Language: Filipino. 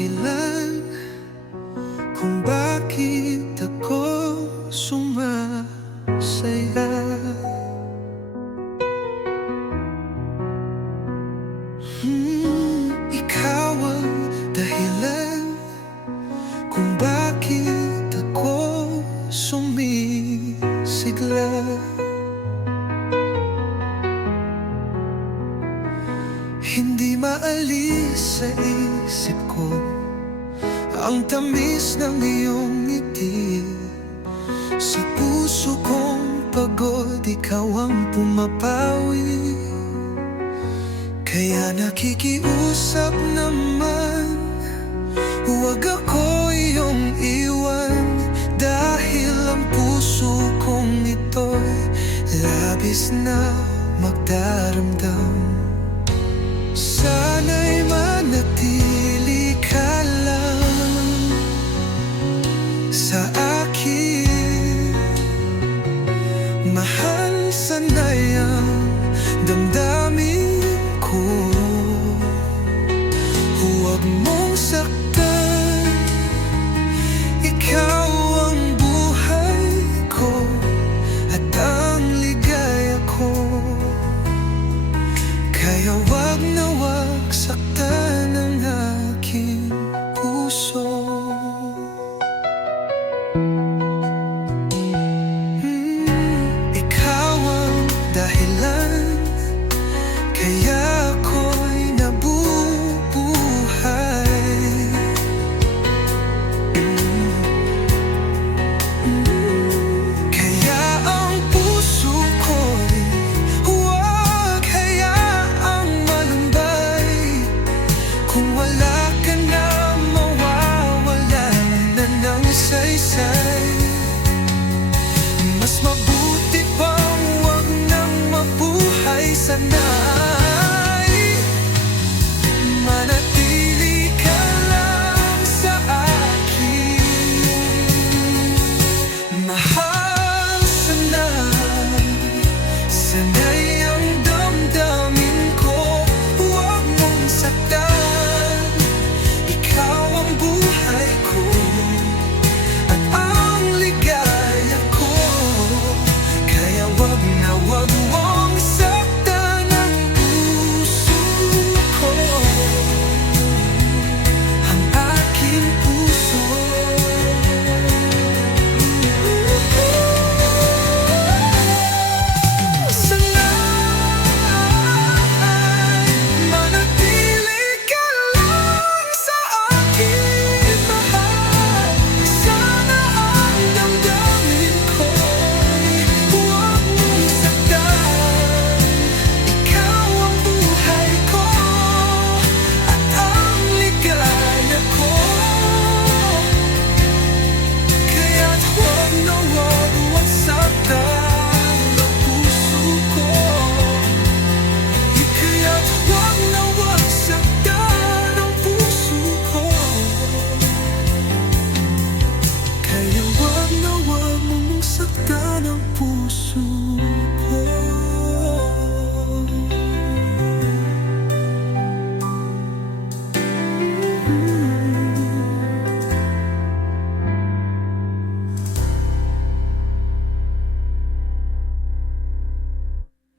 dahilan kung bakit ako sumasaya. Ikaw ang dahilan kung bakit ako sumisigla. Hindi maalis sa isip ko ang tamis ng iyong ngiti. Sa puso kong pagod, ikaw ang pumapawi. Kaya nakikiusap naman, huwag ako iyong iwan. Dahil ang puso kong ito'y labis na magdaramdam. Sana'y manatili ka lang sa akin. Mahal, sana'y ang damdamin ko. Huwag mong saktan, ikaw ang buhay ko at ang ligaya ko. Kaya wag na wag saktan ang aking puso. Ikaw ang dahilan kaya ako'y nabubuhay. Kaya ang puso ko'y huwag hayaang malumbay. Kung wala